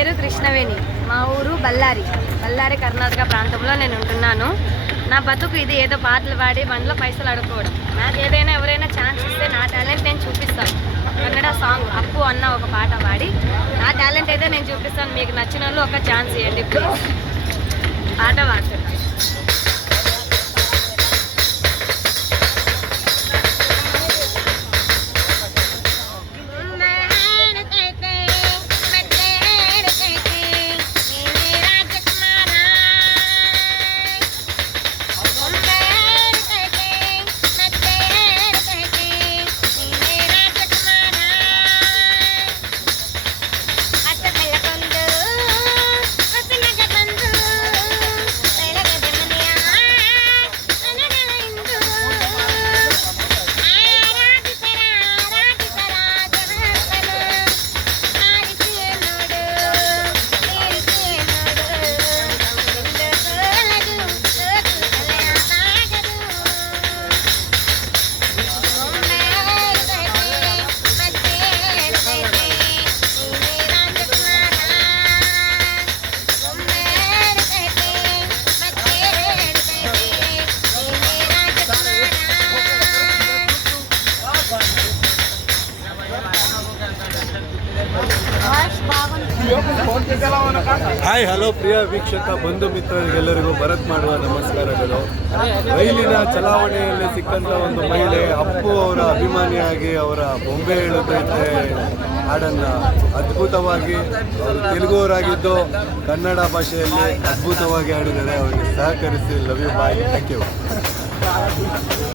పేరు కృష్ణవేణి. మా ఊరు బళ్ళారి కర్ణాటక ప్రాంతంలో నేను ఉంటున్నాను. నా బతుకు ఇది, ఏదో పాటలు పాడి బండ్లో పైసలు అడుక్కోవడం. నాకు ఏదైనా ఎవరైనా ఛాన్స్ ఇస్తే నా టాలెంట్ నేను చూపిస్తాను. కన్నడ సాంగ్ అప్పు అన్న ఒక పాట పాడి నా టాలెంట్ అయితే నేను చూపిస్తాను. మీకు నచ్చిన వాళ్ళు ఒక ఛాన్స్ ఇవ్వండి ప్లీజ్. పాట పాడుతున్నాను. ಹಾಯ್ ಹಲೋ ಪ್ರಿಯ ವೀಕ್ಷಕ ಬಂಧು ಮಿತ್ರರಿಗೆಲ್ಲರಿಗೂ ಭರತ್ ಮಾಡುವ ನಮಸ್ಕಾರಗಳು. ರೈಲಿನ ಚಲಾವಣೆಯಲ್ಲಿ ಸಿಕ್ಕಂಥ ಒಂದು ಮಹಿಳೆ ಅಪ್ಪು ಅವರ ಅಭಿಮಾನಿಯಾಗಿ ಅವರ ಬೊಂಬೆ ಹೇಳುತ್ತೈತೆ ಹಾಡನ್ನು ಅದ್ಭುತವಾಗಿ ಅವರು ತೆಲುಗುವರಾಗಿದ್ದು ಕನ್ನಡ ಭಾಷೆಯಲ್ಲಿ ಅದ್ಭುತವಾಗಿ ಹಾಡಿದ್ದಾರೆ. ಅವರಿಗೆ ಸಹಕರಿಸಿ. Love you, bye, thank you.